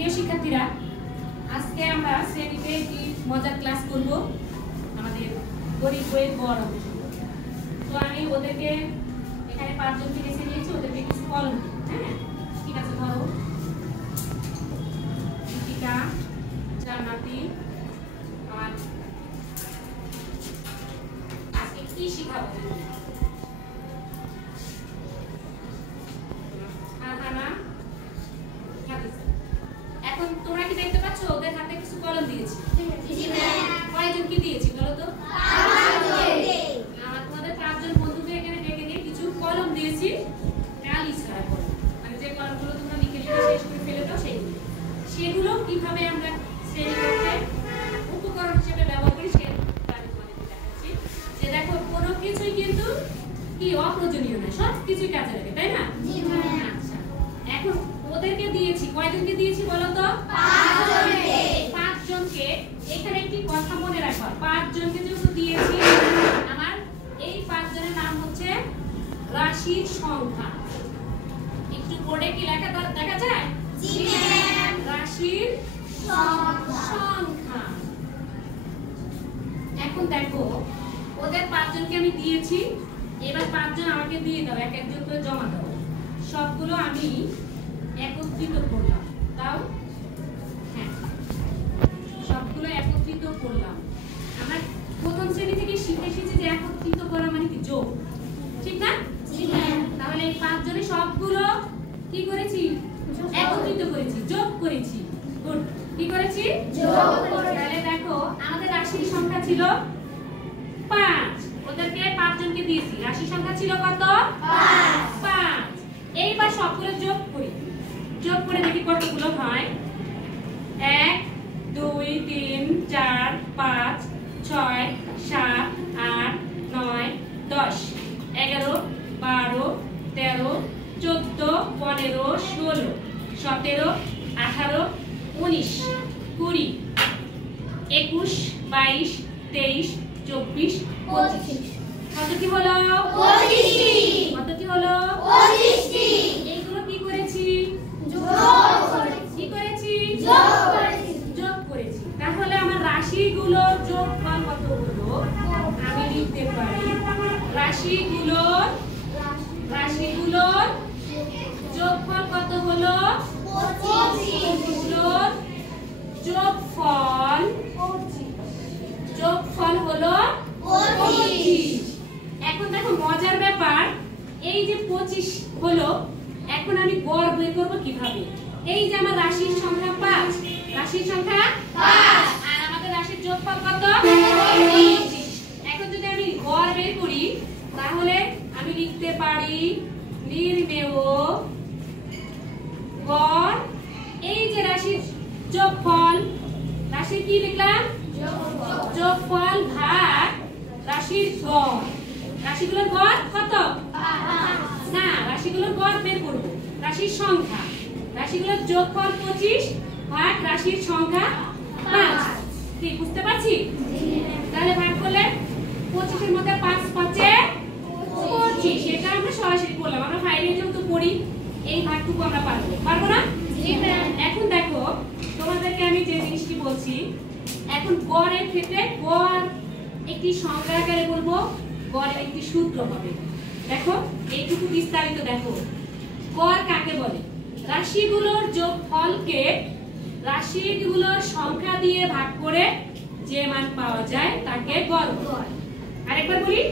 প্রিয় শিক্ষার্থীরা, আজকে আমরা শ্রেণীতে একটি মজার ক্লাস করব আমাদের গণিত বইয়ের বড় অংশ। তো আমি ওদেরকে এখানে 5 জনকে বেছে নিয়েছি, ওদেরকে কিছু কলম দিই। হ্যাঁ, ঠিক আছে। ধরো দীপিকা, জান্নাতি, আর আজকে কি শিখাবো? এখন তোমরা কি দেখতে পাচ্ছ ওদের হাতে কিছু কলম দিয়েছি? জি ম্যাম। কয়জন কি দিয়েছি বলো তো? 5 জন। আমরা তোমাদের 5 জন বন্ধুকে এখানে ডেকে নিয়ে কিছু কলম দিয়েছি, কালি ছাড়া কলম, মানে যে কলমগুলো তোমরা লিখে শেষ করে ফেলে দাও সেগুলো কিভাবে আমরা শ্রেণীকক্ষে উপকরণ হিসেবে ব্যবহার করি সে আমি তোমাদেরকে দেখাচ্ছি। যে দেখো কোনো কিছুই কিন্তু কি অপ্রয়োজনীয় নয়, সব কিছুই কাজে লাগে, তাই না? জি ম্যাম। আচ্ছা, এখন ওদেরকে দিয়েছি, কয়জনকে দিয়েছি বলো তো? 5 জনকে। 5 জনকে এখানে একটি কথা মনে রাখো, 5 জনকে যেহেতু দিয়েছি, আমার এই 5 জনের নাম হচ্ছে রাশির সংখ্যা। একটু বোর্ডে কি লেখা দেখা যায়? জি ম্যাম। রাশির সংখ্যা। এখন দেখো ওদের 5 জনকে আমি দিয়েছি, এবার 5 জন আমাকে দিয়ে দাও, এক একজন করে জমা দাও। সবগুলো আমি একত্রিত করলাম, তাও হ্যাঁ সবগুলো একত্রিত করলাম। আমরা প্রথম শ্রেণী থেকে শিখে এসেছি যে একত্রিত করা মানে কি যোগ, ঠিক না? জি ম্যাম। তাহলে এই 5 জনে সবগুলো কি করেছি? একত্রিত করেছি, যোগ করেছি। গুড। কি করেছি? যোগ করেছি। তাহলে দেখো আমাদের রাশির সংখ্যা ছিল 5, ওদেরকে 5 জনকে দিয়েছি, রাশির সংখ্যা ছিল কত? 5। এইবার সবগুলো যোগ করি, যোগ করে দেখি কতগুলো হয়। 1 2 3 4 5 6 7 8 9 10 11 12 13 14 15 16 17 18 19 20 21 22 23 24 25। কত কি হলো? 25টি। কত কি হলো? 25টি। এইগুলো কি করেছি? যোগ করেছি। কি করেছি? যোগ করেছি। যোগ করেছি। তাহলে আমার রাশিগুলোর যোগফল কত হলো? আমি লিখতে পারি রাশিগুলোর যোগফল কত হলো? 25। এগুলোর যোগফল হলো 25। এখন দেখো মজার ব্যাপার, এই যে 25 হলো, এখন আমি গড় বের করব কিভাবে? এই যে আমার রাশির সংখ্যা 5, রাশির সংখ্যা 5 আর আমাদের রাশির যোগফল কত? 25। এখন যদি আমি গড় বের করি তাহলে আমি লিখতে পারি নির্ণেয় গড়। এই যে রাশির যোগফল, রাশির কি লিখলাম? যোগফল ভাগ রাশির গড়। রাশিগুলোর গড় কত? না, রাশিগুলোর গড় বের করব, রাশির সংখ্যা। রাশিগুলোর যোগফল 25 ভাগ রাশির সংখ্যা 5। কি বুঝতে পারছি? তাহলে ভাগ করলে 25 এর মধ্যে 5 5 25, এটা আমরা সরাসরি করলাম। আমরা ফাইলে যেহেতু পড়ি এই ভাগটুকু আমরা পারবো না? জি ম্যাম। এখন দেখো তোমাদেরকে আমি যে জিনিসটি বলছি, এখন গড়ের ক্ষেত্রে গড় একটি সংখ্যা আকারে বলবো, গড়ের একটি সূত্র হবে। দেখো এইটুকু বিস্তারিত দেখো। গড় কাকে বলে? রাশিগুলোর যোগফলকে রাশিগুলোর সংখ্যা দিয়ে ভাগ করে যে মান পাওয়া যায় তাকে গড় বলে। আরেকবার বলি,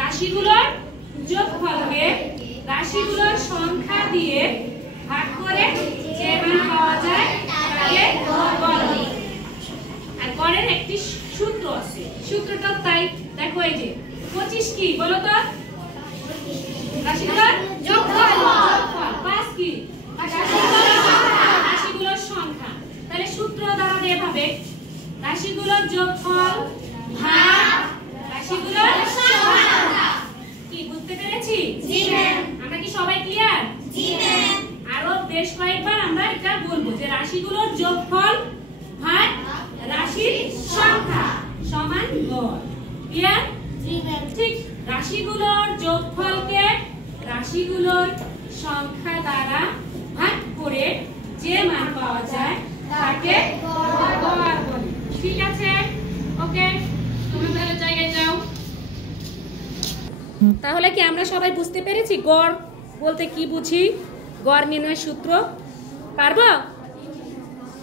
রাশিগুলোর যোগফলকে রাশিগুলোর সংখ্যা দিয়ে ভাগ করে যে মান পাওয়া যায় তাকে গড় বলে। আর গড়ের একটি সূত্র আছে, সূত্রটা তাই দেখো, এই যে 25 কি বলো তো? রাশিগুলোর যোগফল। 5 কি? রাশিগুলোর সংখ্যা। তাহলে সূত্র দ্বারা এভাবে রাশিগুলোর যোগফল ভাগ রাশিগুলোর সংখ্যা। কি বুঝতে পেরেছি? জি ম্যাম। আমরা কি সবাই ক্লিয়ার? জি ম্যাম। আরো বেশ কয়েকবার আমরা এটা বলবো যে রাশিগুলোর যোগফল ভাগ রাশির সংখ্যা সমান গড়। ক্লিয়ার? জি ম্যাম। ঠিক রাশিগুলোর যোগফলকে রাশিগুলোর সংখ্যা দ্বারা ভাগ করে যে মান পাওয়া যায় তাহলে কি আমরা সবাই বুঝতে পেরেছি গড় বলতে কি বুঝি, গড় নির্ণয়ের সূত্র? পারবো?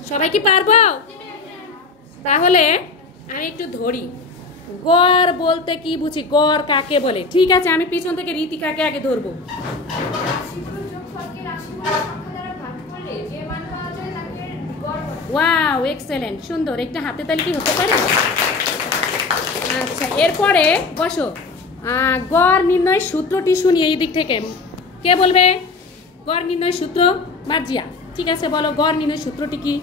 সবাই কি পারবো? তাহলে আমি একটু ধরি, গড় বলতে কি বুঝি, গড় কাকে বলে? ঠিক আছে, আমি পিছন থেকে রীতিকাকে আগে ধরবো। ওয়াও, এক্সেলেন্ট, সুন্দর, একটা হাতে তালি কি হতে পারে? আচ্ছা, এরপরে বসো, গড় নির্ণয় সূত্রটি শুনি এই দিক থেকে। কে বলবে গড় নির্ণয় সূত্র? মার্জিয়া, ঠিক আছে, বলো গড় নির্ণয় সূত্রটি কি?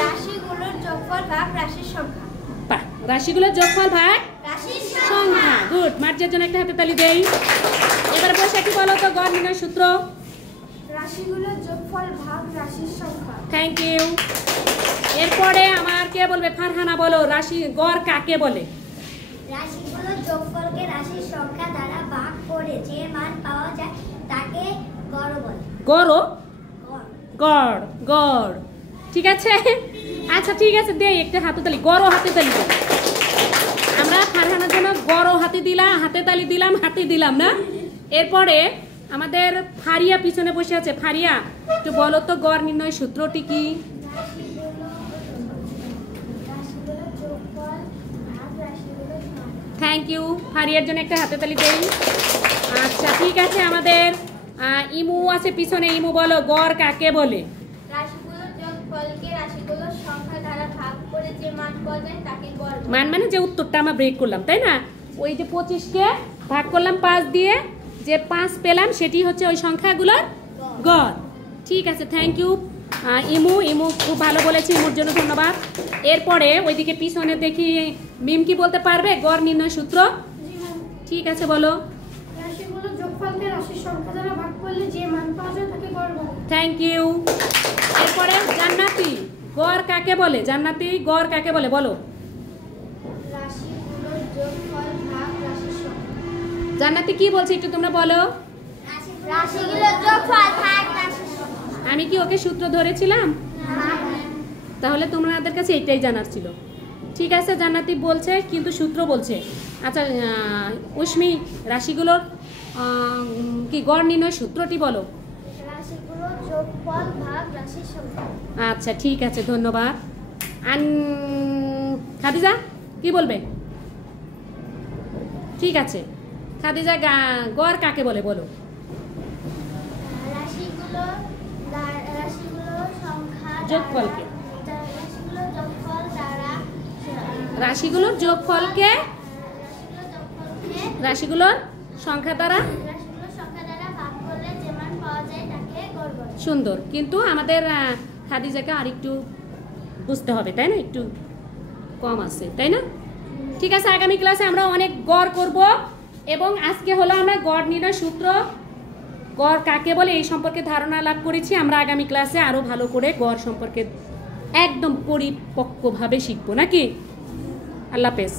রাশিগুলোর যোগফল ভাগ রাশির সংখ্যা। বাহ, রাশিগুলোর যোগফল ভাগ রাশির সংখ্যা, গুড। মার্জিয়ার জন্য একটা হাতে তালি দেই। এবার বসে কি বলো তো গড় নির্ণয় সূত্র? রাশিগুলোর যোগফল ভাগ রাশির সংখ্যা। Thank you. এরপরে আমার কে বলবে? ফারহানা, বলো রাশি গড় কাকে বলে? রাশিগুলোর যোগফলকে রাশির সংখ্যা দ্বারা ভাগ করে যে মান পাওয়া যায় তাকে গড় বলে। গড়, গড়। গড়, গড়, ঠিক আছে। আচ্ছা ঠিক আছে, দেই একটা হাতে তালি, গড় হাতে তালি দেই। আমরা ফারহানার জন্য গড় হাতে দিলাম, হাতে তালি দিলাম, হাতে দিলাম না। এরপরে আমাদের ফারিয়া পিছনে বসে আছে। ফারিয়া, একটু বলো তো গড় নির্ণয় সূত্রটি কি? Thank you. ফারিয়ার জন্য একটা হাতে তালি দেই। আচ্ছা ঠিক আছে, আমাদের ইমু আছে পিছনে। ইমু বলো গড় কাকে বলে? রাশিগুলোর যোগফলকে রাশিগুলোর সংখ্যা দ্বারা ভাগ করে যে মান পাওয়া যায় তাকে গড় বলে। মান মানে যে উত্তরটা আমরা ব্রেক করলাম, তাই না? ওই যে 25কে ভাগ করলাম 5 দিয়ে, যে 5 পেলাম সেটি হচ্ছে ওই সংখ্যাগুলোর গড়। ঠিক আছে, থ্যাংক ইউ ইমু। ইমু খুব ভালো বলেছে, ইমুর জন্য ধন্যবাদ। এরপরে ওইদিকে পিছনে দেখি মিম কি বলতে পারবে গড় নির্ণয় সূত্র? ঠিক আছে, বলো। রাশিগুলোর যোগফলকে রাশির সংখ্যা দ্বারা ভাগ করলে যে মান পাওয়া যায় তাকে গড় বলে। Thank you. এরপরে জান্নাতি, গড় কাকে বলে? জান্নাতি, গড় কাকে বলে বলো? রাশিগুলোর যোগফল ভাগ রাশির সংখ্যা। জান্নাতি কি বলছে একটু তোমরা বলো। রাশিগুলোর যোগফল ভাগ রাশির সংখ্যা। আমি কি ওকে সূত্র ধরেছিলাম? তাহলে তোমাদের কাছে এটাই জানার ছিল। ঠিক আছে, জান্নাতি বলছে কিন্তু সূত্র বলছে। আচ্ছা উষ্মি, রাশিগুলোর কি গড় নির্ণয় সূত্রটি বলো? রাশিগুলোর যোগফল ভাগ রাশির সংখ্যা। আচ্ছা ঠিক আছে, ধন্যবাদ। খাদিজা কি বলবে? ঠিক আছে, খাদিজা গড় কাকে বলে বলো? রাশিগুলোর সংখ্যা যোগফলকে। রাশিগুলোর যোগফল দ্বারা রাশিগুলোর যোগফলকে রাশিগুলোর সংখ্যা দ্বারা ভাগ করলে যে মান পাওয়া যায় তাকে গড় বলে। সুন্দর, কিন্তু আমাদের খাদিজাকে আরেকটু বুঝতে হবে, তাই না? একটু কম আছে, তাই না? ঠিক আছে, আগামী ক্লাসে আমরা অনেক গড় করব। এবং আজকে হলো আমরা গড় নির্ণয় সূত্র, গড় কাকে বলে এই সম্পর্কে ধারণা লাভ করেছি। আমরা আগামী ক্লাসে আরো ভালো করে গড় সম্পর্কে একদম পরিপক্কভাবে শিখবো, নাকি? আল্লাহ হাফেজ।